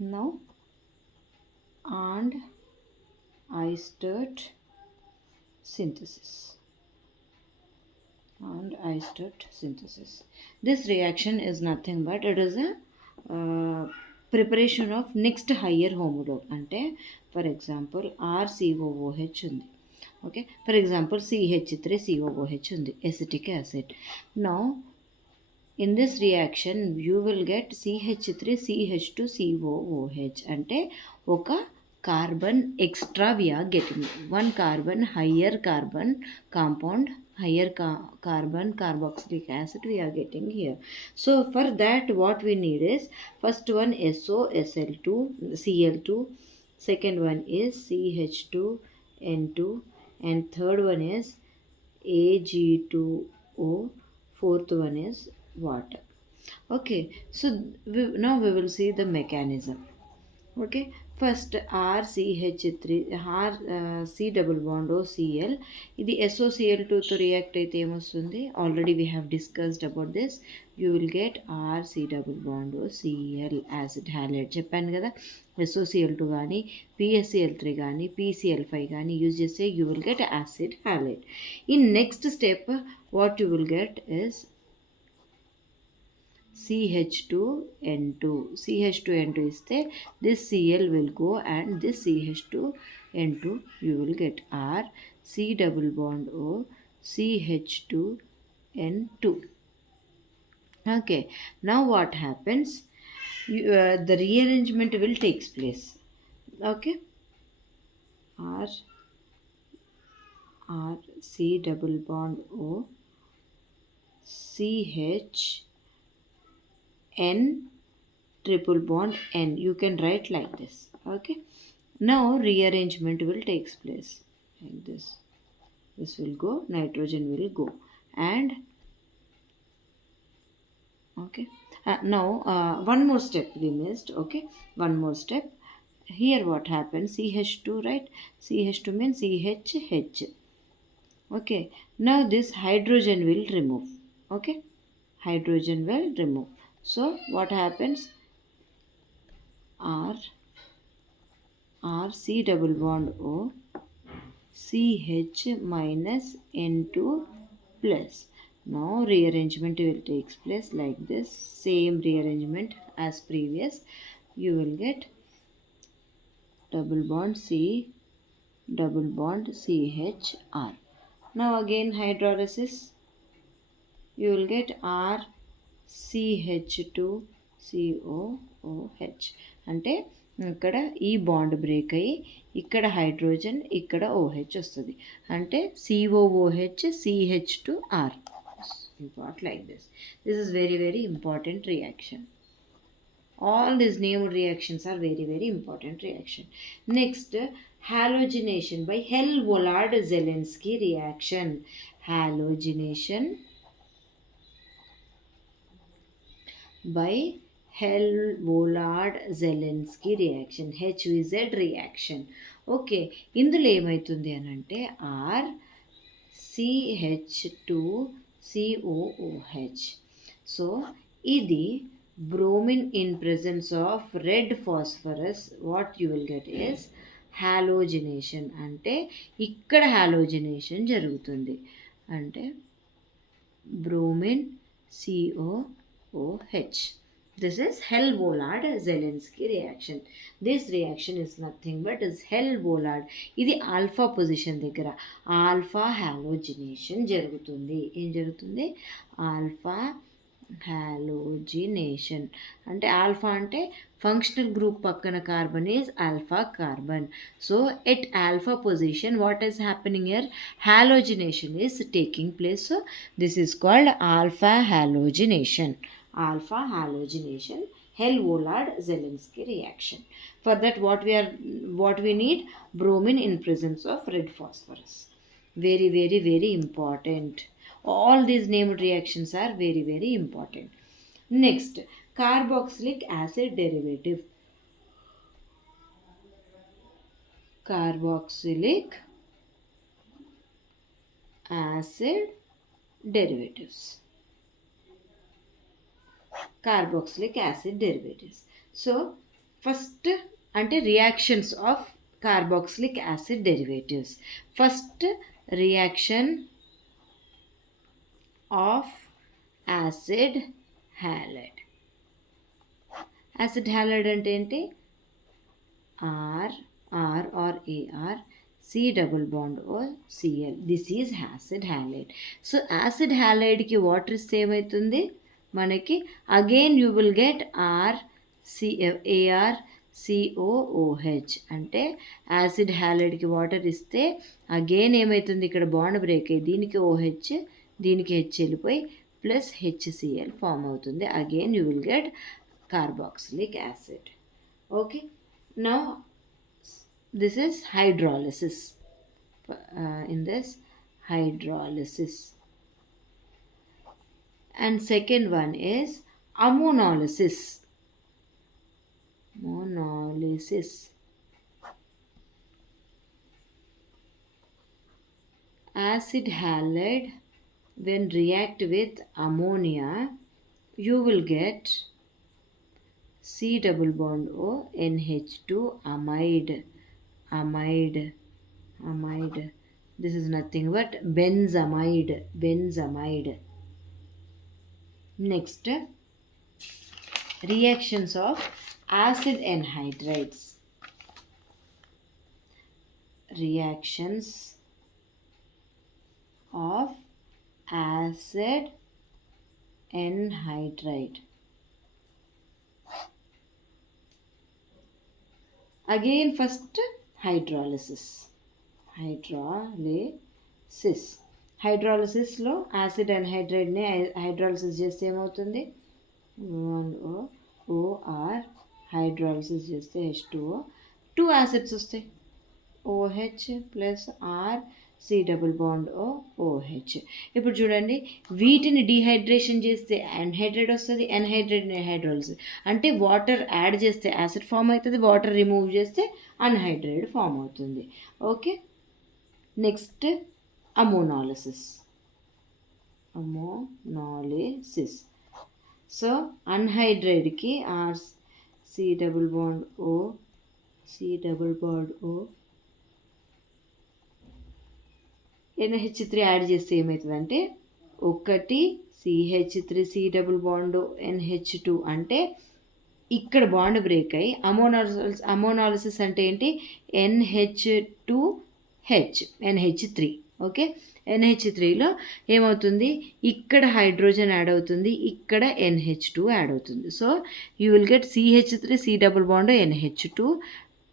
Now and Eistert synthesis. And Eistert synthesis. This reaction is nothing but it is a preparation of next higher homologue. అంటే for example RCOOH ఉంది. Okay, for example CH3COOH ఉంది, acetic acid. Now in this reaction you will get CH3CH2COOH అంటే ఒక carbon extra we are getting, one carbon higher carbon compound, higher carbon carboxylic acid we are getting here. So for that what we need is first one SOSL2 Cl2, second one is CH2N2, and third one is Ag2O, fourth one is water. Okay, so now we will see the mechanism. Okay, first RCH3 R C double bond OCl, ఇది SOCl2 తో రియాక్ట్ అయితే ఏమొస్తుంది, already we have discussed about this. You will get RC double bond OCl acid halide. చెప్పాను కదా, SOCl2 కానీ PSCl3 కానీ PCl5 కానీ యూజ్ చేస్తే you will get acid halide. In next step what you will get is CH2N2. CH2N2 ఇస్తే this Cl will go and this CH2N2 you will get R C double bond O CH2N2. Okay, now what happens, the rearrangement will takes place. Okay, R C double bond O CH N triple bond N. You can write like this. Okay, now rearrangement will takes place like this. This will go, nitrogen will go, and okay, now one more step we missed. Okay, one more step here. What happens, CH2, right? CH2 means CH. Okay, now this hydrogen will remove. Okay, hydrogen will remove. So what happens, R C double bond O CH minus N2 plus. Now rearrangement will take place like this, same rearrangement as previous. You will get double bond C double bond CHR. Now again hydrolysis, you will get R CH2COOH. అంటే ఇక్కడ ఈ bond break అయ్యి ఇక్కడ హైడ్రోజన్ ఇక్కడ OH వస్తుంది, అంటే COOH CH2R. You got like this. This is very very important reaction. All these named reactions are very very important reaction. Next, halogenation by Hell-Vollard-Zelensky reaction. Halogenation by Hell-Vollard-Zelensky reaction, HVZ reaction. Okay, ఇందులో ఏమవుతుంది అని అంటే RCH2COOH. So ఇది bromine in presence of red phosphorus, what you will get is halogenation. అంటే ఇక్కడ హాలోజినేషన్ జరుగుతుంది, అంటే bromine COOH. This is Hell-Vollard-Zelensky reaction. This reaction is nothing but is Hell-Vollard. ఇది ఆల్ఫా పొజిషన్ దగ్గర ఆల్ఫా హాలోజినేషన్ జరుగుతుంది. ఏం జరుగుతుంది, ఆల్ఫా హాలోజినేషన్. అంటే ఆల్ఫా అంటే ఫంక్షనల్ గ్రూప్ పక్కన carbon is alpha carbon. So at alpha position what is happening here, halogenation is taking place. So this is called alpha halogenation. Alpha halogenation, Hell-Vollard-Zelensky reaction. For that what we need, bromine in presence of red phosphorus. Very very very important. All these named reactions are very very important. Next, carboxylic acid derivative. Carboxylic acid derivatives. Carboxylic acid derivatives. So first అంటే reactions of carboxylic acid derivatives. First reaction of acid halide. Acid halide అంటే ఏంటి? R or AR C double bond O CL. This is acid halide. So acid హ్యాలైడ్కి water ఇస్తే ఏమవుతుంది మనకి? Again you will get R C AR COOH. అంటే acid హ్యాలైడ్కి water ఇస్తే again ఏమవుతుంది? ఇక్కడ బాండ్ బ్రేక్ అయ్యి దీనికి ఓహెచ్ దీనికి హెచ్ వెళ్ళిపోయి ప్లస్ హెచ్సిఎల్ ఫామ్ అవుతుంది. Again you will get carboxylic acid. Okay, now this is hydrolysis. In this hydrolysis, and second one is ammonolysis. Acid halide when react with ammonia, you will get C double bond O NH2 amide. This is nothing but benzamide. Next, reactions of acid anhydrides. Reactions of acid anhydride. Again first hydrolysis. హైడ్రాలిసిస్లో acid అన్హైడ్రైడ్ని hydrolysis చేస్తే ఏమవుతుంది? 1OR hydrolysis చేస్తే H2O, 2 acids వస్తాయి. OH plus R C double bond OH. ఇప్పుడు చూడండి, వీటిని dehydration చేస్తే అన్హైడ్రేట్ వస్తుంది, అన్హైడ్రేట్ హైడ్రాలిసిస్ అంటే వాటర్ యాడ్ చేస్తే యాసిడ్ ఫామ్ అవుతుంది, వాటర్ రిమూవ్ చేస్తే అన్హైడ్రేట్ ఫామ్ అవుతుంది. Okay, next ammonolysis. సో అన్హైడ్రేట్కి R C double bond O NH3 add చేస్తే ఏమవుతుందంటే 1 CH3 C double bond NH2 అంటే ఇక్కడ బాండ్ బ్రేక్ అయ్యి అమోనాలిసిస్ అంటే ఏంటి? NH3. ఓకే, NH3లో ఏమవుతుంది? ఇక్కడ హైడ్రోజన్ యాడ్ అవుతుంది, ఇక్కడ NH2 యాడ్ అవుతుంది. So you will get CH3 C double bond NH2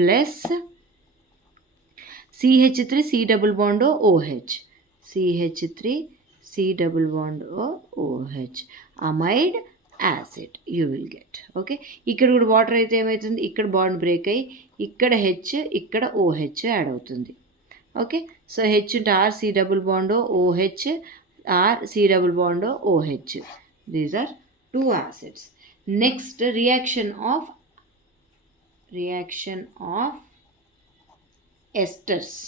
plus CH3 C double bond OH. CH3 C double bond OH. Amide acid you will get. Okay, ఇక్కడ కూడా వాటర్ అయితే ఏమవుతుంది? ఇక్కడ బాండ్ బ్రేక్ అయ్యి ఇక్కడ హెచ్ ఇక్కడ OH add అవుతుంది. Okay, so H అంటే R C double bond OH, R C double bond OH. These are 2 acids. Next reaction of esters.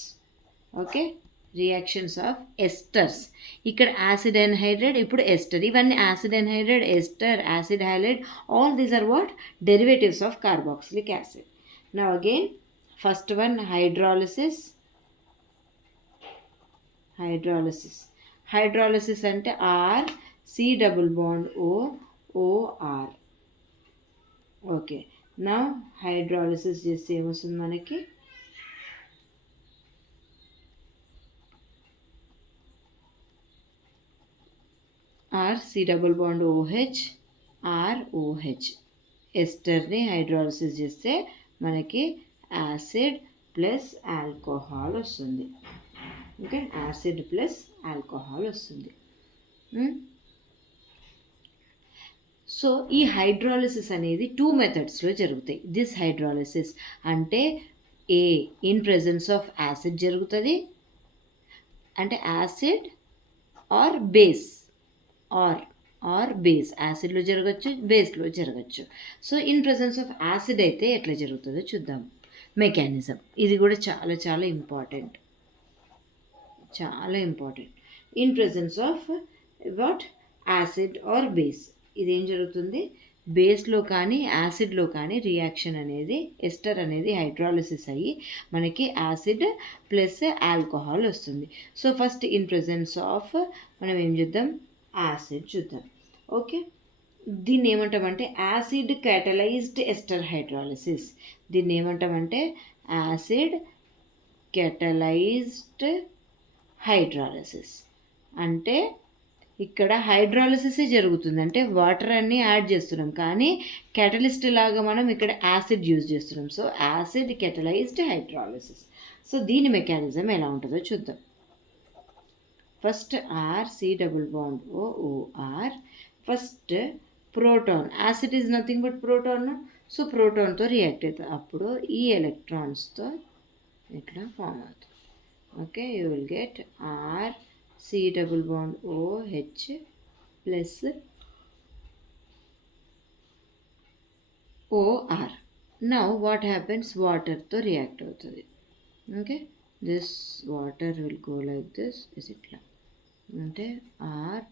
Okay, reactions of esters. ఇక్కడ యాసిడ్ అన్హైడ్రైడ్, ఇప్పుడు ester. ఇవన్నీ acid anhydride, ester, acid hydride, all these are what? Derivatives of carboxylic acid. Now again first one hydrolysis అంటే R C double bond OR. Okay, నా hydrolysis చేస్తే ఏమొస్తుంది మనకి? R C double bond OH ROH. ఎస్టర్ని hydrolysis చేస్తే మనకి acid plus alcohol వస్తుంది. Okay, acid plus alcohol వస్తుంది. సో ఈ హైడ్రాలిసిస్ అనేది 2 మెథడ్స్లో జరుగుతాయి. దిస్ హైడ్రాలిసిస్ అంటే ఇన్ ప్రెజెన్స్ ఆఫ్ యాసిడ్ జరుగుతుంది, అంటే acid or base or base. యాసిడ్లో జరగచ్చు, బేస్లో జరగచ్చు. So in presence of acid అయితే ఎట్లా జరుగుతుందో చూద్దాం. మెకానిజం ఇది కూడా చాలా చాలా important. In presence of what? Acid or base. ఇదేం జరుగుతుంది? బేస్లో కానీ యాసిడ్లో కానీ రియాక్షన్ అనేది ఎస్టర్ అనేది హైడ్రాలిసిస్ అయ్యి మనకి యాసిడ్ ప్లస్ ఆల్కహాల్ వస్తుంది. So first in presence of మనం ఏం చూద్దాం, యాసిడ్ చూద్దాం. ఓకే, దీన్ని ఏమంటామంటే యాసిడ్ క్యాటలైజ్డ్ ఎస్టర్ హైడ్రాలిసిస్. దీన్ని ఏమంటామంటే యాసిడ్ క్యాటలైజ్డ్ హైడ్రాలిసిస్. అంటే ఇక్కడ హైడ్రాలిసిసే జరుగుతుంది, అంటే వాటర్ అన్ని యాడ్ చేస్తున్నాం కానీ క్యాటలిస్ట్ లాగా మనం ఇక్కడ యాసిడ్ యూజ్ చేస్తున్నాం. So acid catalysed hydrolysis. So దీని మెకానిజం ఎలా ఉంటుందో చూద్దాం. First R C double bond OR. First proton, acid is nothing but proton. So ప్రోటాన్తో రియాక్ట్ అవుతుంది, అప్పుడు ఈ ఎలక్ట్రాన్స్తో ఇట్లా ఫామ్ అవుతుంది. Okay, you will get R C double bond OH plus OR. Now what happens, వాటర్తో రియాక్ట్ అవుతుంది. Okay, this water will go like this, is ఇట్లా అంటే R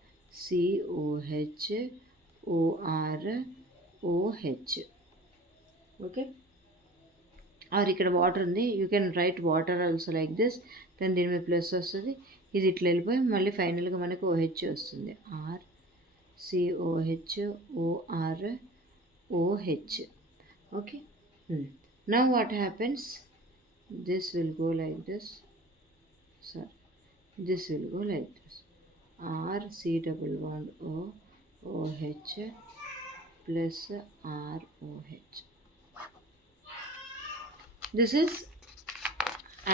COH or OH. Okay, are ఇక్కడ వాటర్ ఉంది, you can write water also like this, కానీ దీని మీద ప్లస్ వస్తుంది, ఇది ఇట్లా వెళ్ళిపోయి మళ్ళీ ఫైనల్గా మనకు ఓహెచ్ వస్తుంది, R COH or OH. Okay, now what happens, this will go like this, sorry this will go like this, R C double bond O OH plus ROH. This is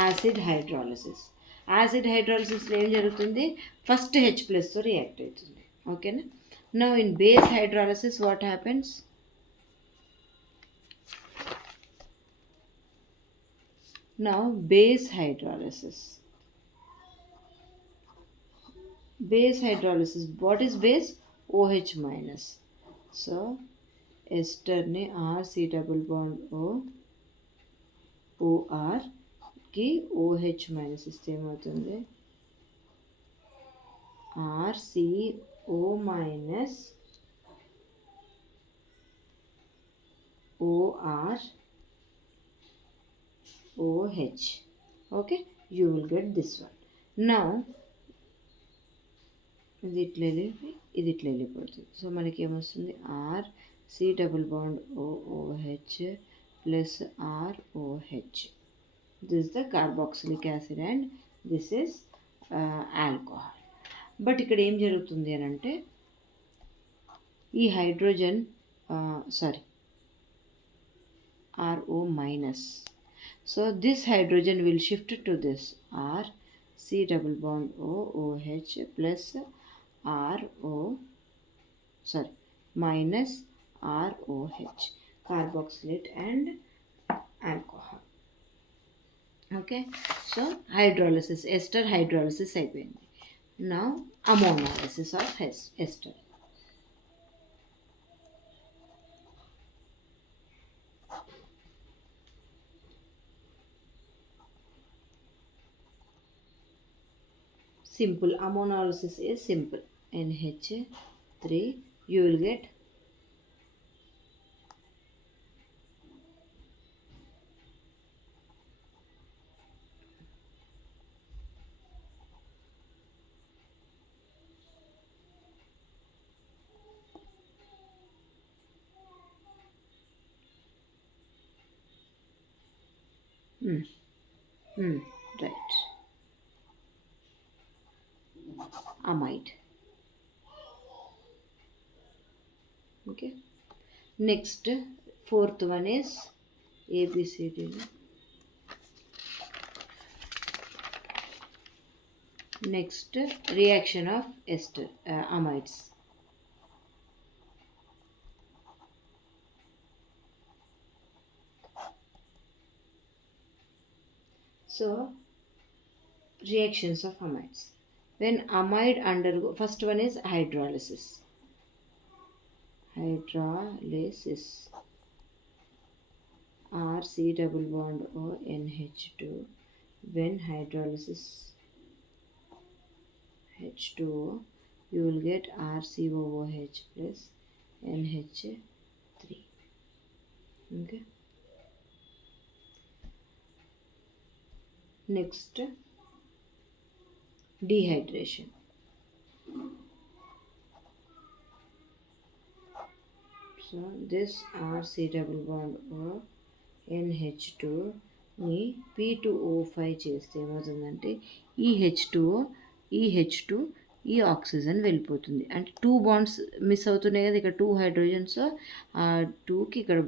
acid hydrolysis. Acid హైడ్రాలిసిస్లో ఏం జరుగుతుంది, first H ప్లస్తో react అవుతుంది. ఓకేనా. Now in base hydrolysis what happens, now base hydrolysis. Base hydrolysis, what is base, OH minus. So ester ne R C double bond O OR ki OH minus ఇస్తే ఏమవుతుంది, R C O minus OR OH. Okay, you will get this one. Now ఇది ఇట్లా వెళ్ళి ఇది ఇట్లా వెళ్ళిపోతుంది. So మనకి ఏమొస్తుంది, R C double bond OOH plus ROH. This the carboxylic acid and this is alcohol. But ఇక్కడ ఏం జరుగుతుంది అని అంటే, ఈ hydrogen sorry RO minus. So this hydrogen will shift to this R C double bond OOH plus minus ROH, carboxylate and alcohol. Okay, so hydrolysis, ester hydrolysis అయిపోయింది. Now ammonolysis of ester. Simple, ammonolysis is simple. NH3, you will get right, amide. Okay, next fourth one is ABCD. Next reaction of ester amides. So reactions of amides, when amide undergo, first one is hydrolysis. R C double bond O NH2. When hydrolysis H2O, you will get RCOOH plus NH Okay. Next, dehydration. So this RC double bond or NH2 ని P2O5 చేస్తే ఏమవుతుందంటే ఈ H2O ఈ H2 ఈ ఆక్సిజన్ వెళ్ళిపోతుంది. అంటే 2 bonds miss అవుతున్నాయి కదా, ఇక్కడ 2 హైడ్రోజన్స్, ఆ 2కి ఇక్కడ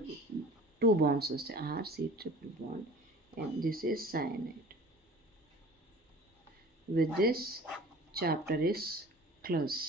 2 బాండ్స్ వస్తాయి. RC triple bond and this is cyanide. With this chapter is close.